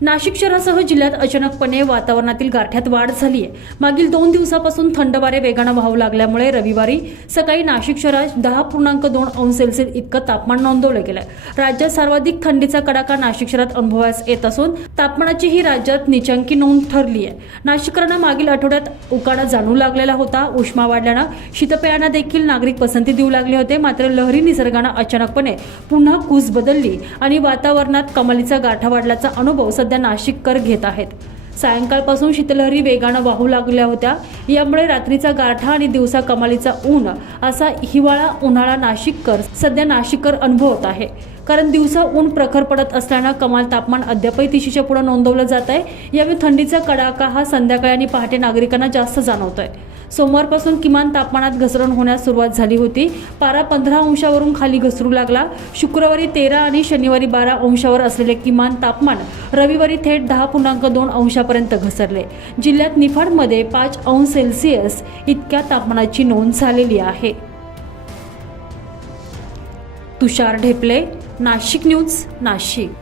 नाशिक शहरासह जिल्ह्यात अचानकपणे वातावरणातील गारठ्यात वाढ झाली आहे मागील दोन दिवसापासून थंड वारे वेगानं वाहू लागल्यामुळे रविवारी सकाळी नाशिक शहरात दहा पूर्णांक दोन अंश सेल्सिअस इतकं तापमान नोंदवलं गेलंय. राज्यात सर्वाधिक थंडीचा कडाका नाशिक शहरात अनुभवास येत असून तापमानाची ही राज्यात निचांकी नोंद ठरली आहे नाशिककरांना मागील आठवड्यात उकाडा जाणू लागलेला होता. उष्मा वाढल्यानं शीतपेयांना देखील नागरिक पसंती देऊ लागले होते. मात्र लहरी निसर्गानं अचानकपणे पुन्हा कूस बदलली आणि वातावरणात कमालीचा गाठा वाढल्याचा अनुभव सध्या सध्या नाशिककर घेत आहेत. सायंकाळपासून शीतलहरी वेगानं वाहू लागल्या होत्या. यामुळे रात्रीचा गारठा आणि दिवसा कमालीचा ऊन असा हिवाळा उन्हाळा नाशिककर सध्या नाशिककर अनुभवत आहे. कारण दिवसा ऊन प्रखर पडत असल्यानं कमाल तापमान अद्यापही तिशीच्या पुढे नोंदवलं जात आहे यावेळी थंडीचा कडाका हा संध्याकाळी आणि पहाटे नागरिकांना जास्त जाणवतोय. सोमवारपासून किमान तापमानात घसरण होण्यास सुरुवात झाली होती. पारा पंधरा अंशावरून खाली घसरू लागला. शुक्रवारी तेरा आणि शनिवारी बारा अंशावर असलेले किमान तापमान रविवारी थेट दहा पूर्णांक दोन अंशापर्यंत घसरले. जिल्ह्यात निफाडमध्ये पाच अंश सेल्सिअस इतक्या तापमानाची नोंद झालेली आहे. तुषार ढेपले नाशिक न्यूज नाशिक.